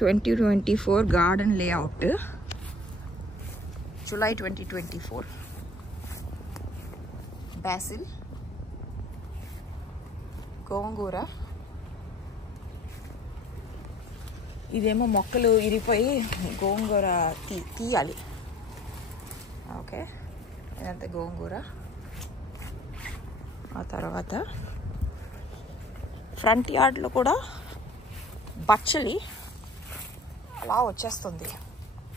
2024 garden layout. July 2024. Basil, గోంగూర. ఇదేమో మొక్కలు ఇరిపోయి గోంగూర తీయాలి. ఓకే, ఇదంతా గోంగూర. ఆ తర్వాత ఫ్రంట్ యార్డ్లో కూడా బచ్చలి అలా వచ్చేస్తుంది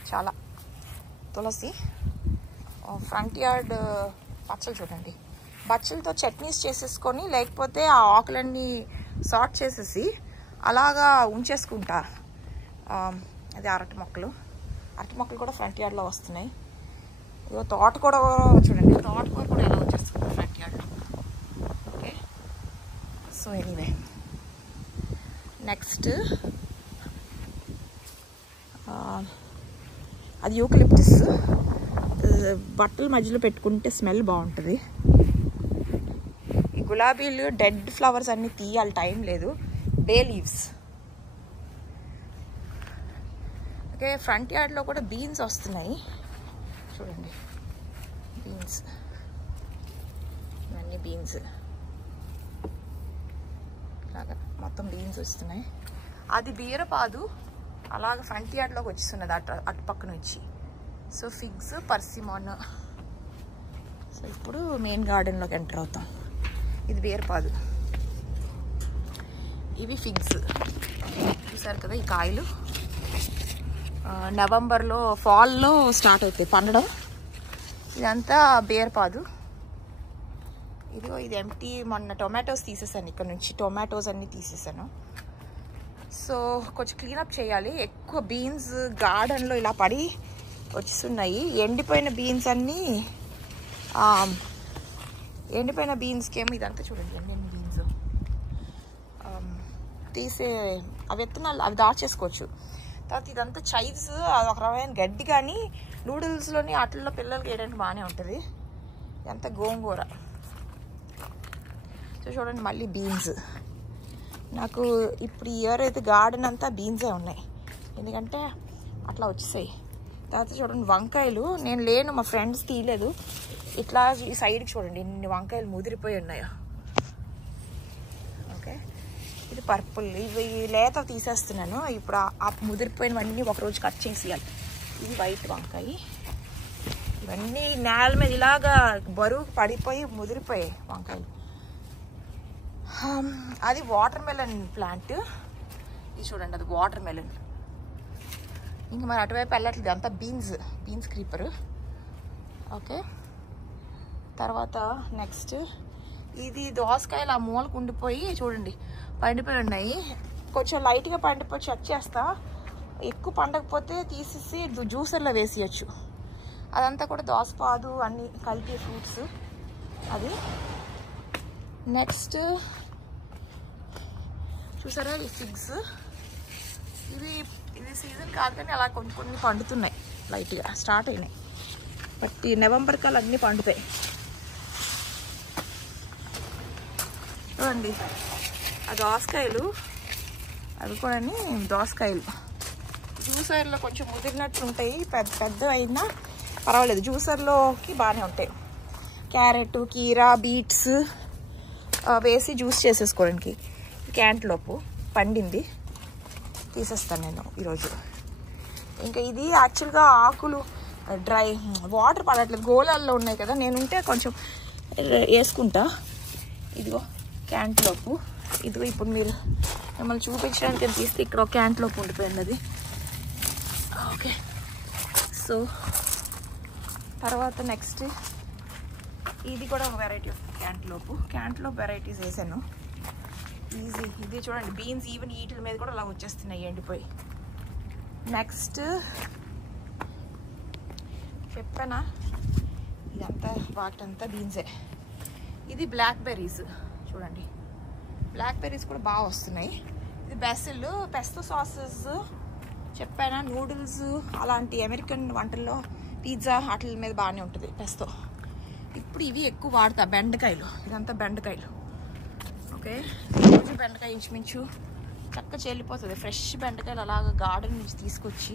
చాలా. తులసి, ఫ్రంట్ యార్డ్ పచ్చలు చూడండి. బచ్చలతో చట్నీస్ చేసేసుకొని, లేకపోతే ఆ ఆకులన్నీ సార్ట్ చేసేసి అలాగా ఉంచేసుకుంటా. అది అరటి మొక్కలు కూడా ఫ్రంట్ యార్డ్లో వస్తున్నాయి. ఇదో తోట కూడా చూడండి, తోటకూర కూడా ఎలా వచ్చేస్తుంది ఫ్రంట్ యార్డ్లో. ఓకే, సో ఎనీవే నెక్స్ట్ అది యూకలిప్టస్. బట్టల మధ్యలో పెట్టుకుంటే స్మెల్ బాగుంటుంది. ఈ గులాబీలు డెడ్ ఫ్లవర్స్ అన్నీ తీయాలి, టైం లేదు. బే లీవ్స్. ఓకే, ఫ్రంట్ యార్డ్లో కూడా బీన్స్ వస్తున్నాయి చూడండి. బీన్స్, ఇవన్నీ బీన్స్ ఇలాగా మొత్తం బీన్స్ వస్తున్నాయి. అది బీరపాదు అలాగ ఫ్రంట్ యార్డ్లోకి వచ్చేస్తున్నది అటు పక్క నుంచి. So figs, persimmon. సో ఇప్పుడు మెయిన్ గార్డెన్లోకి ఎంటర్ అవుతాం. ఇది బీరపాదు, ఇవి ఫిగ్స్. చూసారు కదా ఈ కాయలు. నవంబర్లో, ఫాల్లో స్టార్ట్ అవుతాయి పండడం. ఇదంతా బీరపాదు. ఇదిగో ఇది ఎంటీ. మొన్న టొమాటోస్ తీసేసాను, ఇక్కడ నుంచి టొమాటోస్ అన్నీ తీసేసాను. సో కొంచెం క్లీనప్ చేయాలి. ఎక్కువ బీన్స్ గార్డెన్లో ఇలా పడి వచ్చేస్తున్నాయి. ఎండిపోయిన బీన్స్ అన్నీ, ఎండిపోయిన బీన్స్కి ఏమో ఇదంతా చూడండి, ఎండిన బీన్స్ తీసే అవి విత్తనాలు అవి దాచేసుకోవచ్చు. తర్వాత ఇదంతా చైవ్స్, అది ఒక రకమైన గడ్డి. కానీ నూడిల్స్లోని వాటిల్లో పిల్లలకి వేయడానికి బాగానే ఉంటుంది. ఇదంతా గోంగూర. సో చూడండి మళ్ళీ బీన్స్. నాకు ఇప్పుడు ఈ ఇయర్ అయితే గార్డెన్ అంతా బీన్సే ఉన్నాయి, ఎందుకంటే అట్లా వచ్చేసాయి. తర్వాత చూడండి వంకాయలు. నేను లేను, మా ఫ్రెండ్స్ తీయలేదు. ఇట్లా ఈ సైడ్కి చూడండి ఇన్ని వంకాయలు ముదిరిపోయి ఉన్నాయో. ఓకే, ఇది పర్పుల్. ఇవి లేత తీసేస్తున్నాను. ఇప్పుడు ఆ ముదిరిపోయినవన్నీ ఒకరోజు కట్ చేసేయాలి. ఇది వైట్ వంకాయ. ఇవన్నీ నేల మీద ఇలాగా బరువు పడిపోయి ముదిరిపోయాయి వంకాయలు. అది వాటర్ మెలన్ ప్లాంట్. ఇది చూడండి, అది వాటర్ మెలన్. ఇంక మరి అటువైపు వెళ్ళట్లేదు, అంతా బీన్స్ క్రీపర్. ఓకే, తర్వాత నెక్స్ట్ ఇది దోసకాయలు. ఆ మూలకు ఉండిపోయి చూడండి పండిపోయి ఉన్నాయి. కొంచెం లైట్గా పండిపోయి చెక్ చేస్తా. ఎక్కువ పండకపోతే తీసేసి జ్యూసర్లో వేసేయచ్చు. అదంతా కూడా దోసపాదు అన్నీ కలిపి ఫ్రూట్స్. అది నెక్స్ట్ చూసారా ఈ ఫిగ్స్. ఇది సీజన్ కాదు కానీ అలా కొన్ని పండుతున్నాయి, లైట్గా స్టార్ట్ అయినాయి. బట్ ఈ నవంబర్ కల్లా అన్నీ పండుతాయి. చూడండి ఆ దోసకాయలు, అవి కూడా దోసకాయలు జ్యూసర్లో కొంచెం ముదిరినట్టు ఉంటాయి. పెద్ద అయినా పర్వాలేదు, జ్యూసర్లోకి బాగానే ఉంటాయి. క్యారెట్, కీరా, బీట్స్ వేసి జ్యూస్ చేసేసుకోవడానికి. క్యాంట్లోపు పండింది తీసేస్తాను నేను ఈరోజు. ఇంకా ఇది యాక్చువల్గా ఆకులు డ్రై, వాటర్ పడట్లేదు, గోళాల్లో ఉన్నాయి కదా. నేనుంటే కొంచెం వేసుకుంటా. ఇదిగో క్యాంట్లోపు. ఇదిగో ఇప్పుడు మీరు మిమ్మల్ని చూపించడానికి తీస్తే ఇక్కడ ఒక క్యాంట్లోపు ఉండిపోయింది అది. ఓకే, సో తర్వాత నెక్స్ట్ ఇది కూడా ఒక వెరైటీ ఆఫ్ క్యాంట్లోప్ వెరైటీస్ వేసాను. ఈజీ. ఇది చూడండి బీన్స్, ఈవెన్ వీటి మీద కూడా అలా వచ్చేస్తున్నాయి ఎండిపోయి. నెక్స్ట్ చెప్పనా, ఇదంతా వాటంతా బీన్సే. ఇది బ్లాక్ బెర్రీస్ చూడండి, బ్లాక్ బెర్రీస్ కూడా బాగా వస్తున్నాయి. ఇది బెసిల్, పెస్తో సాసెస్ చెప్పానా, నూడిల్స్ అలాంటి అమెరికన్ వంటల్లో, పిజ్జా వాటి మీద బాగానే ఉంటుంది పెస్తో. ఇప్పుడు ఇవి ఎక్కువ వాడతా. బెండకాయలు, ఇదంతా బెండకాయలు. ఓకే, రోజు బెండకాయ ఇంచుమించు చక్కగా చెల్లిపోతుంది. ఫ్రెష్ బెండకాయలు అలాగా గార్డెన్ నుంచి తీసుకొచ్చి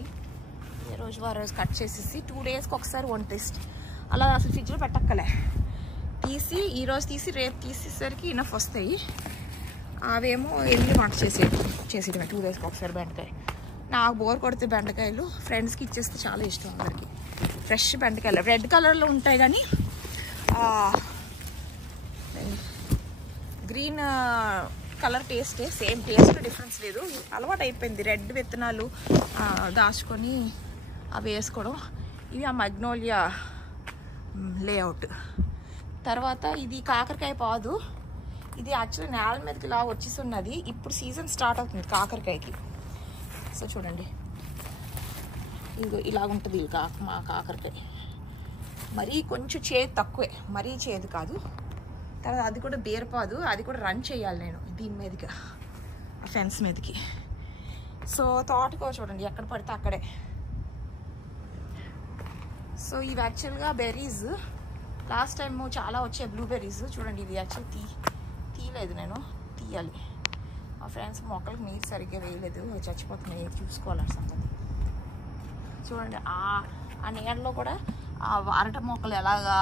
ఏ రోజు ఆ రోజు కట్ చేసేసి 2 డేస్కి ఒకసారి వంటేస్ట్ అలా అసలు ఫ్రిడ్జ్లో పెట్టక్కలే. తీసి ఈరోజు తీసి రేపు తీసేసరికి ఇనఫ్ వస్తాయి. అవేమో వెళ్ళి వంట చేసేయడమే 2 డేస్కి ఒకసారి బెండకాయ. నాకు బోర్ కొడితే బెండకాయలు ఫ్రెండ్స్కి ఇచ్చేస్తే చాలా ఇష్టం అందరికి. ఫ్రెష్ బెండకాయలు రెడ్ కలర్లో ఉంటాయి కానీ గ్రీన్ కలర్ టేస్టే, సేమ్ టేస్ట్ డిఫరెన్స్ లేదు. అలవాటు అయిపోయింది రెడ్ విత్తనాలు దాచుకొని అవి వేసుకోవడం. ఇవి ఆ మగ్నోలియా లేఅవుట్. తర్వాత ఇది కాకరకాయ పాదు. ఇది యాక్చువల్లీ నేల మీదకి ఇలా వచ్చేసి ఉన్నది. ఇప్పుడు సీజన్ స్టార్ట్ అవుతుంది కాకరకాయకి. సో చూడండి ఇంకో ఇలాగుంటుంది మా కాకరకాయ. మరీ కొంచెం చేదు తక్కువే, మరీ చేదు కాదు. తర్వాత అది కూడా బీరపాదు, అది కూడా రన్ చేయాలి నేను దీని మీదకి, ఆ ఫెన్స్ మీదకి. సో తోటకూర చూడండి ఎక్కడ పడితే అక్కడే. సో ఇవి యాక్చువల్గా బెర్రీస్. లాస్ట్ టైం చాలా వచ్చాయి బ్లూబెర్రీస్. చూడండి ఇవి యాక్చువల్లీ తీయలేదు, నేను తీయాలి. మా ఫ్రెండ్స్ మొక్కలకు నీరు సరిగ్గా వేయలేదు, చచ్చిపోతున్నాయి, చూసుకోవాలి సంగతి. చూడండి ఆ నీడలో కూడా ఆ అరట మొక్కలు ఎలాగా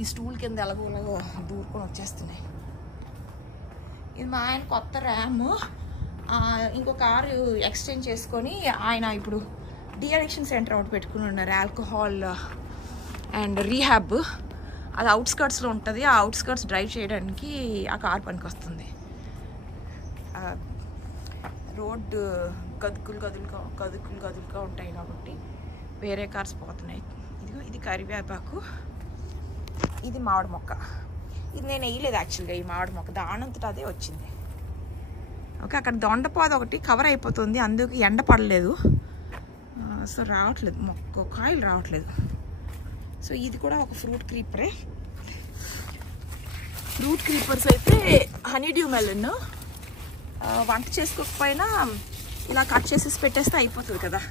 ఈ స్టూల్ కింద ఎలాగో దూరుకొని వచ్చేస్తున్నాయి. ఇది మా ఆయన కొత్త ర్యామ్. ఇంకో కారు ఎక్స్చేంజ్ చేసుకొని ఆయన ఇప్పుడు డిఅడిక్షన్ సెంటర్ ఒకటి పెట్టుకుని ఉన్నారు, ఆల్కహాల్ అండ్ రీహాబ్. అది అవుట్స్కర్ట్స్లో ఉంటుంది. ఆ అవుట్స్కర్ట్స్ డ్రైవ్ చేయడానికి ఆ కార్ పనికి వస్తుంది. రోడ్డు గదులుగా ఉంటాయి కాబట్టి వేరే కార్స్ పోతున్నాయి. ఇది కరివేపాకు, ఇది మామిడి మొక్క. ఇది నేను వేయలేదు యాక్చువల్గా, ఈ మామిడి మొక్క దానంతట అదే వచ్చింది. ఓకే, అక్కడ దొండపాద ఒకటి కవర్ అయిపోతుంది, అందుకు ఎండ పడలేదు. సో రావట్లేదు, మొక్క కాయలు రావట్లేదు. సో ఇది కూడా ఒక ఫ్రూట్ క్రీపరే. ఫ్రూట్ క్రీపర్స్ అయితే హనీడ్యూ మెలన్. వంట చేసుకోకపోయినా ఇలా కట్ చేసేసి పెట్టేస్తే అయిపోతుంది కదా.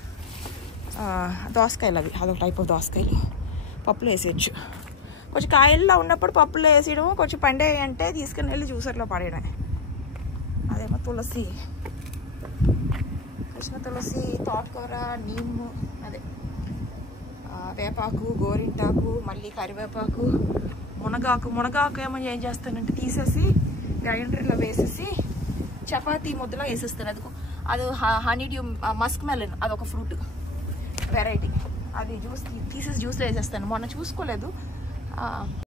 దోసకాయలు అదొక టైప్ ఆఫ్ దోసకాయలు పప్పులో వేసేయచ్చు. కొంచెం కాయల్లో ఉన్నప్పుడు పప్పులో వేసేయడం, కొంచెం పండే అంటే తీసుకుని వెళ్ళి జ్యూసర్లో పడేయడమే. అదేమో తులసి, కృష్ణ తులసి, తోటకూర, నీము, అదే వేపాకు, గోరింటాకు, మళ్ళీ కరివేపాకు, మునగాకు ఏం చేస్తానంటే తీసేసి గ్రైండర్లో వేసేసి చపాతీ ముద్దలో వేసేస్తాను. అది హనీడ్యూ మస్క్ మెలన్, అదొక ఫ్రూట్ వెరైటీ. అది తీసేసి జ్యూస్లో వేసేస్తాను. మొన్న చూసుకోలేదు.